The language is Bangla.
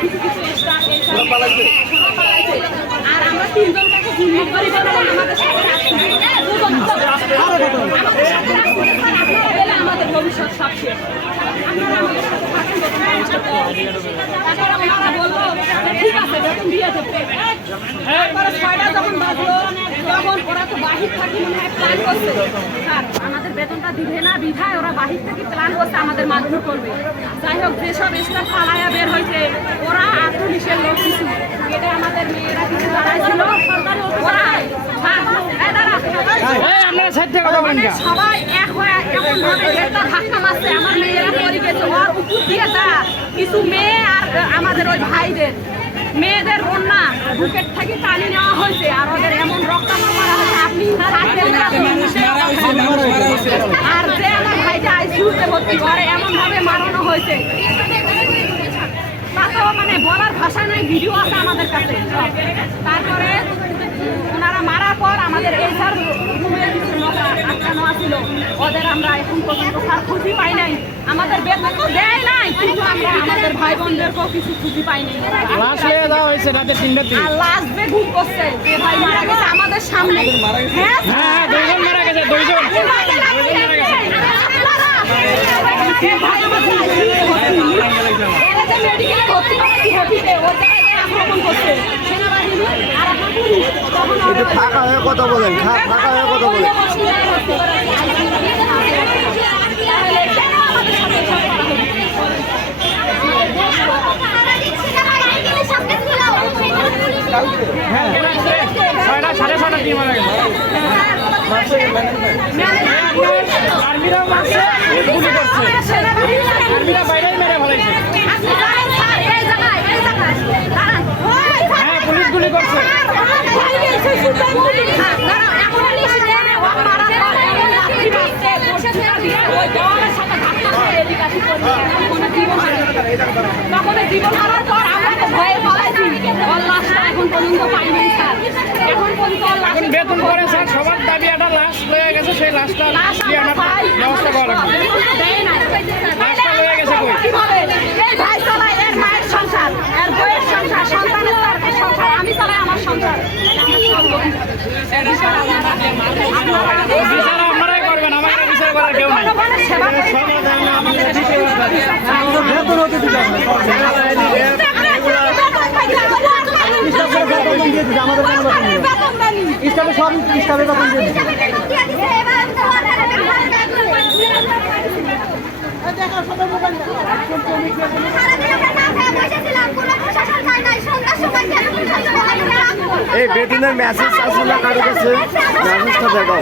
কিছু কিছু স্টাফ আর আমরা তিনজন কাছে জিম্মি করি আমাদের সাথে আমাদের ভবিষ্যৎ সব শেষ। আপনারা আমাদের সাথে থাকেন, বললো ঠিক আছে বেতন দিয়ে দেবো। তারপরে 6টা যখন বাজলো তখন ওরা তো বাহির থাকি মনে হয় প্ল্যান করছে স্যার আমাদের বেতনটা দিবে না বিধায় ওরা বাহির থেকে প্ল্যান করছে আমাদের মারধর করবে। যাই হোক যেসব স্টাফ পালায়া বের হয়েছে ওরা আত্মবিশ্বাসের লোক কিছু এটা আমাদের মেয়েরা কিছু দাঁড়াইছিল ওরা সবাই এক হয়ে এমন ভাবে গেটটা ধাক্কা মারছে আমার মেয়েরা পড়ে গেছে ওর উপর দিয়ে যা কিছু মেয়ে আর আমাদের ওই ভাইদের মেয়েদের বন্যা বুকেট থেকে টানি নেওয়া হয়েছে আর ওদের এমন রক্তাক্ত করা হয়েছে আপনি আর যে আমার ভাইটা আইসিইউতে ভর্তি করে এমন ভাবে মারানো হয়েছে তাতেও মানে বলার ভাষা নাই ভিডিও আছে আমাদের কাছে। তারপরে ওনারা মারার পর আমাদের এই স্যার রুমের কিছু আটকানো ছিল ওদের আমরা এখন পর্যন্ত স্যার খুঁজি পাই নাই আমাদের বেতন তো দেয় নাই কিন্তু আমরা আমাদের ভাই বোনদেরকেও কিছু খুঁজি পাই নাই। লাশ নিয়ে যাওয়া হয়েছে রাতে 3টাতে আর লাশ দিয়ে ঘুম করছে যে ভাই মারা গেছে আমাদের সামনে। হ্যাঁ হ্যাঁ দুইজন মারা গেছে দুইজন মারা গেছে। মেডিকেলে ভর্তি হতে ওর জায়গায় আক্রমণ করছে সেনাবাহিনী আর পুলিশ তখন ফাঁকা হয়ে কথা বলেন, ফাঁকা হয়ে কথা বলেন। হ্যাঁ 6টা 6:30 কি মারা গেছে আর্মিরা মারছে গুলি করছে আর্মিরা বাইরেই মেরে ফেলেছে। হ্যাঁ পুলিশ গুলি করছে জীবন হারার পর আমরা তো ভয়ে পালাইছি এখন পর্যন্ত পাইনি স্যার এখন পর্যন্ত বেতন করে স্যার সবার দাবি একটা লাশ লয়ে গেছে সেই লাশটা দিয়ে আমার ব্যবস্থা করা লাগবে। লাশটা লয়ে গেছে কই এই ভাই চালায় এর মায়ের সংসার এর বউয়ের সংসার সন্তানের সংসার আমি চালাই আমার সংসার বিচার আপনারাই করবেন আমার বিচার করার কেউ নাই। সেবা এই বেতনের মেসেজ আসলে কারো কাছে মেসেজটা দেখাও।